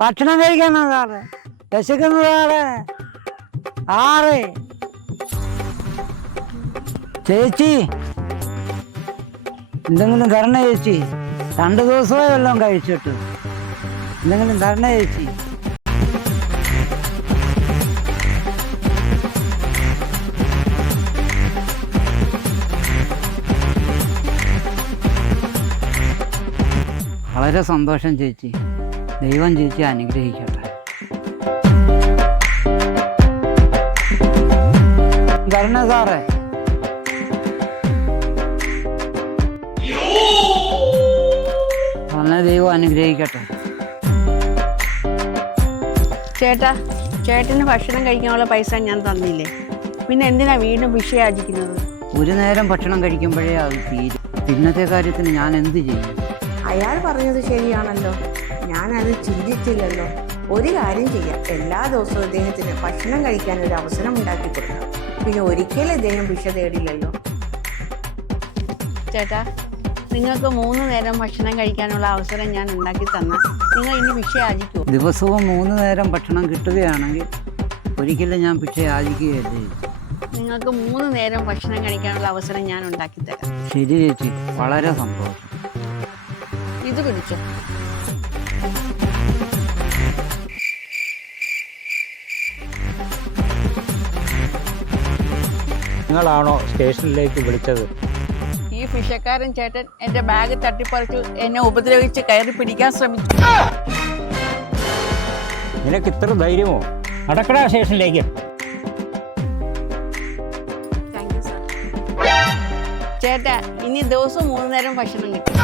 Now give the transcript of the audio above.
ഭക്ഷണം കഴിക്കാനാ സാറേ? രസിക്കുന്നത് സാറേ. ആറ്. ചേച്ചി. എന്തെങ്കിലും തരണ ചേച്ചി. രണ്ട് ദിവസമായി എല്ലാം കഴിച്ചിട്ട്. എന്തെങ്കിലും തരണ ചേച്ചി. വളരെ സന്തോഷം ചേച്ചി. ദൈവം ചേച്ചി അനുഗ്രഹിക്കട്ടെ. സാറേ. നല്ല ദൈവം അനുഗ്രഹിക്കട്ടെ. ചേട്ടാ ചേട്ടന് ഭക്ഷണം കഴിക്കാനുള്ള പൈസ ഞാൻ തന്നില്ലേ? പിന്നെ എന്തിനാ വീണ്ടും വിഷയാചിക്കുന്നത്? ഒരു നേരം ഭക്ഷണം കഴിക്കുമ്പോഴേ അത് തീരും. പിന്നത്തെ കാര്യത്തിന് ഞാൻ എന്ത് ചെയ്യും? അയാൾ പറഞ്ഞത് ശരിയാണല്ലോ. ഞാനത് ചിന്തിച്ചില്ലല്ലോ. ഒരു കാര്യം ചെയ്യാം. എല്ലാ ദിവസവും ഇദ്ദേഹത്തിന് ഭക്ഷണം കഴിക്കാൻ ഒരു അവസരം ഉണ്ടാക്കി കൊടുക്കാം. പിന്നെ ഒരിക്കലും ഇദ്ദേഹം ഭിക്ഷ തേടില്ലല്ലോ. ചേട്ടാ നിങ്ങൾക്ക് മൂന്ന് നേരം ഭക്ഷണം കഴിക്കാനുള്ള അവസരം ഞാൻ ഉണ്ടാക്കി തന്ന. നിങ്ങൾ ഇനി വിഷയാചിക്കുമോ ദിവസവും മൂന്ന് നേരം ഭക്ഷണം കിട്ടുകയാണെങ്കിൽ ഒരിക്കലും ഞാൻ ഭിക്ഷ യാചിക്കുകയല്ലേ നിങ്ങൾക്ക് മൂന്ന് നേരം ഭക്ഷണം കഴിക്കാനുള്ള അവസരം ഞാൻ ഉണ്ടാക്കി തരാം. ശരി ചേച്ചി. വളരെ സന്തോഷം. ഇത് പിടിച്ചോ നിങ്ങളാണോ സ്റ്റേഷനിലേക്ക് വിളിച്ചത്? ഈ ഫിഷക്കാരൻ ചേട്ടൻ എന്റെ ബാഗ് തട്ടിപ്പറിച്ചു. എന്നെ ഉപദ്രവിച്ച് കയറി പിടിക്കാൻ ശ്രമിച്ചു. നിനക്ക് ഇത്ര ധൈര്യമോ? അടക്കടാ സ്റ്റേഷനിലേക്ക്. ചേട്ടാ ഇനി ദിവസം മൂന്ന് നേരം ഭക്ഷണം കിട്ടും.